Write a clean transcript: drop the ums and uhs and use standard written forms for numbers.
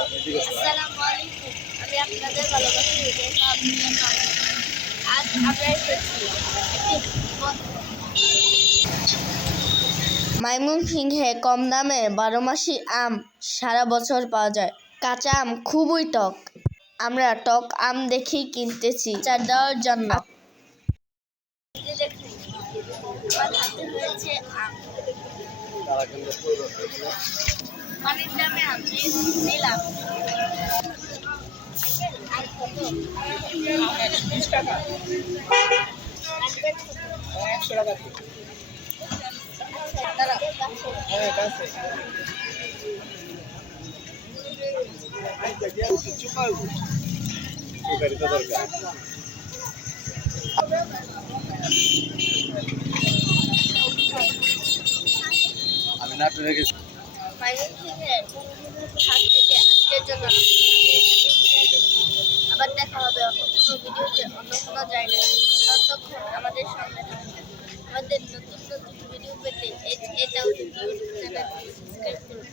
আসসালামু আলাইকুম। আমি আপনাদের ভালোবাসার হৃদয় আজ আমরা এসেছি ময়মনসিংহে কম দামে 12 মাসি আম সারা বছর পাওয়া যায়। কাঁচা আম খুবই টক। আমরা টক আম দেখেই কিনতেছি আচার দেওয়ার জন্য। দেখুন, আমার হাতে হয়েছে আম। পানির দামে আম নিলাম। আর কত? 20 টাকা। 100 টাকা। হ্যাঁ, কাছে। কিছু পাবো। সুপারিটা দরকার। আমি না পেরে গেছি। ময়মনসিংহের হাট থেকে আজকের জন্য আবার দেখা হবে অন্য কোনো ভিডিওতে অন্য কোনো জায়গায়। ততক্ষণ আমাদের সঙ্গে থাকুন। আমাদের নতুন নতুন ভিডিও পেতে এটাও ইউটিউব চ্যানেল সাবস্ক্রাইব করুন।